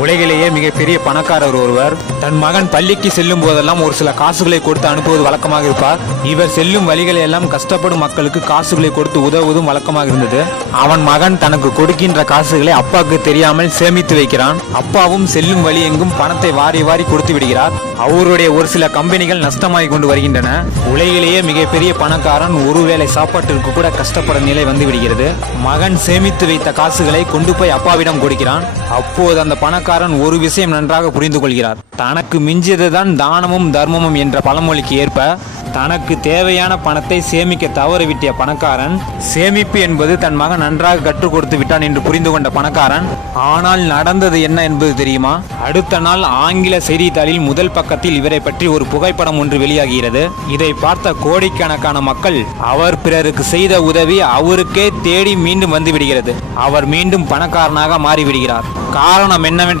உலகிலேயே மிகப்பெரிய பணக்காரர் ஒருவர் தன் மகன் பள்ளிக்கு செல்லும் போதெல்லாம் ஒரு சில காசுகளை கொடுத்து அனுப்புவது வழக்கமாக இருப்பார். இவர் செல்லும் வழிகளை எல்லாம் கஷ்டப்படும் மக்களுக்கு காசுகளை கொடுத்து உதவுவதும் வழக்கமாக இருந்தது. அவன் மகன் தனக்கு கொடுக்கின்ற காசுகளை அப்பாவுக்கு தெரியாமல் சேமித்து வைக்கிறான். அப்பாவும் செல்லும் வழி எங்கும் பணத்தை வாரி வாரி கொடுத்து விடுகிறார். அவருடைய ஒரு சில கம்பெனிகள் நஷ்டமாகி கொண்டு வருகின்றன. உலகிலேயே மிகப்பெரிய பணக்காரன் ஒருவேளை சாப்பாட்டிற்கு கூட கஷ்டப்படும் நிலை வந்து விடுகிறது. மகன் சேமித்து வைத்த காசுகளை கொண்டு போய் அப்பாவிடம் கொடுக்கிறான். அப்போது அந்த பணக்காரன் ஒரு விஷயம் நன்றாக புரிந்து கொள்கிறார். தனக்கு மிஞ்சியதுதான் தானமும் தர்மமும் என்ற பழமொழிக்கு ஏற்ப தனக்கு தேவையான பணத்தை சேமிக்க தவறிவிட்ட பணக்காரன் சேமிப்பு என்பது தன் மகன் நன்றாக கற்றுக் கொடுத்து விட்டான் என்று புரிந்து கொண்ட பணக்காரன் ஆனால் நடந்தது என்ன என்பது தெரியுமா? அடுத்த நாள் ஆங்கில செய்தித்தாளில் முதல் பக்கத்தில் இவரை பற்றி ஒரு புகைப்படம் ஒன்று வெளியாகிறது. இதை பார்த்த கோடிக்கணக்கான மக்கள் அவர் பிறருக்கு செய்த உதவி அவருக்கே தேடி மீண்டும் வந்து விடுகிறது. அவர் மீண்டும் பணக்காரனாக மாறிவிடுகிறார். காரணம் என்னவென்று